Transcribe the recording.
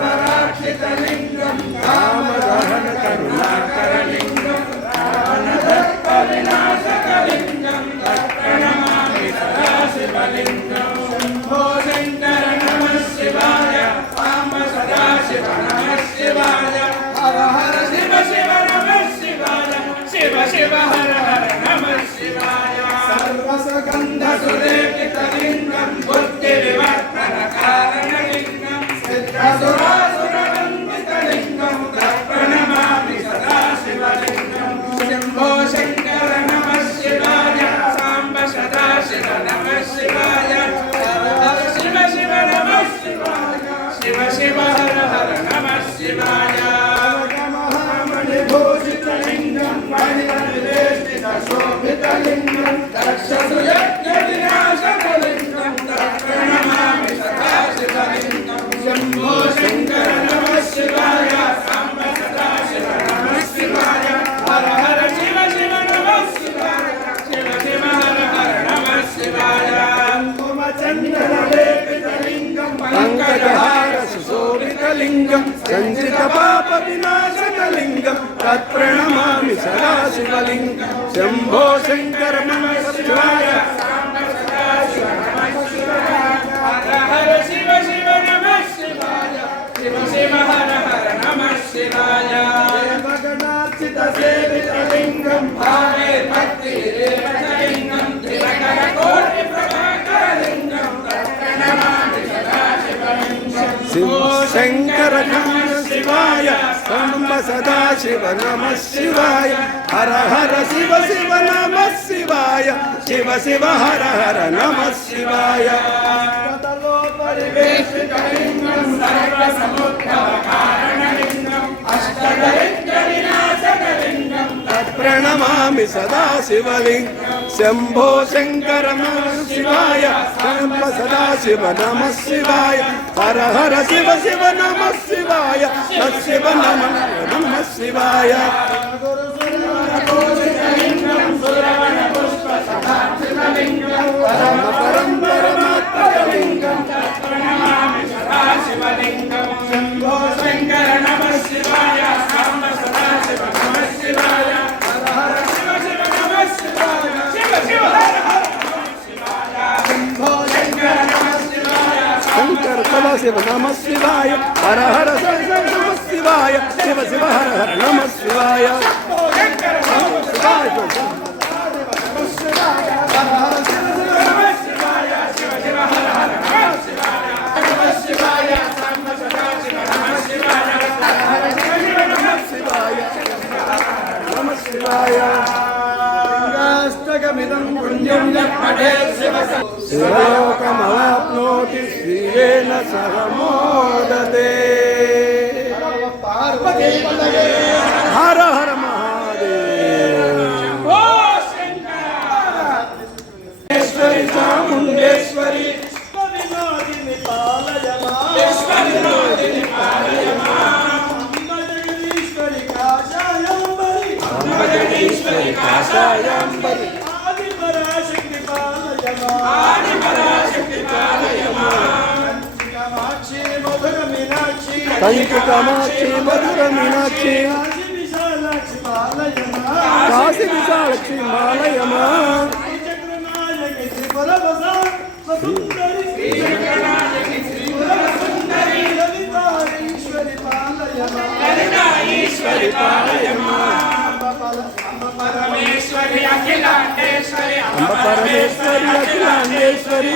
भवराक्षितलिङ्गं कामदहन करुणाकरलिङ्गं रावणदर्पविनाशकलिङ्गं तत्प्रणमामि सदा शिवलिङ्गं शम्भो शङ्कर नमः शिवाय साम्ब सदाशिव नमः शिवाय हर हर शिव शिव नमः शिवाय शिव शिव हर हर नमः शिवाय सर्वसुगन्धसुलेपितलिङ्गं बुद्धिविवर्धनकारणलिङ्गं सिद्धसुरासुरवन्दितलिङ्गं तत्प्रणमामि सदा शिवलिङ्गं शम्भो शङ्कर नमः शिवाय साम्ब सदाशिव नमः शिवाय हर हर शिव शिव नमः शिवाय शिव शिव हर हर नमः शिवाय महामणिभूषितलिङ्गं मणिमणिवेष्टितशोभितलिङ्गं दक्षसुयज्ञविनाशकलिङ्गं तत्प्रणमामि सदा शिवलिङ्गं शम्भो शङ्कर नमः शिवाय साम्ब सदाशिव नमः शिवाय हर हर शिव शिव नमः शिवाय शिव शिव हर हर नमः शिवाय कुमचन्दनलेपितलिङ्गं पङ्कजहार सुशोभितलिङ्गं सञ्चितपापविनाशकलिङ्गं तत्प्रणमामि सदा शिवलिङ्गं शम्भो शङ्कर नमः शिवाय साम्ब सदाशिव नमः शिवाय हर हर शिव शिव नमः शिवाय शिव शिव हर हर नमः शिवाय भगनार्चितसेवितलिङ्गं भावे भक्तिरेव लिङ्गं दिनकरकोटिप्रभाकरलिङ्गं तत्प्रणमामि सदा शिवलिङ्गं शङ्कर नमः शिवाय साम्ब सदाशिव नमः शिवाय हर हर शिव शिव नमः शिवाय शिव शिव हर हर नमः शिवाय परिवेशितलिङ्गं सर्वसमुद्भवकारणलिङ्गं अष्टदरिद्रविनाशकलिङ्गं तत्प्रणमामि सदा शिवलिङ्गं शम्भो शङ्कर नमः शिवाय साम्ब सदाशिव नमः शिवाय हर हर शिव शिव नमः शिवाय शिव नमः शिवाय परं परमात्मलिङ्गं तत्प्रणमामि सदा शिवलिङ्गं शम्भो शङ्कर नमः शिवाय साम्ब सदाशिव नमः शिवाय हर हर शिव शिव नमः शिवाय शिव शिव हर हर नमः शिवाय शम्भो शङ्कर नमः शिवाय शङ्कर सदाशिव नमः शिवाय हर हर शिव नमः शिवाय शिव शिव हर हर नमः शिवाय शङ्कर नमः शिवाय शिवाष्टकमिदं पुण्यं यः पठेत् शिवलोकमवाप्नोति श्रियेण सह मोदते हर हर महादेव ईश्वरी चामुण्डेश्वरी विनोदिनी पालय मां विनोदिनी पालय मां जगदीश्वरी काशायंबरी जगदीश्वरी काशायंबरी आदिपराशक्ति पालय मां कामाक्षी मधुर मीनाक्षी कामाक्षी मधुर मीनाक्षी विशालाक्षी पालय मां काशी विशालाक्षी पालय मां ईश्वरी पालय अम्ब परमेश्वरी अखिलांडेश्वरी अम्ब परमेश्वरी अखिलांडेश्वरी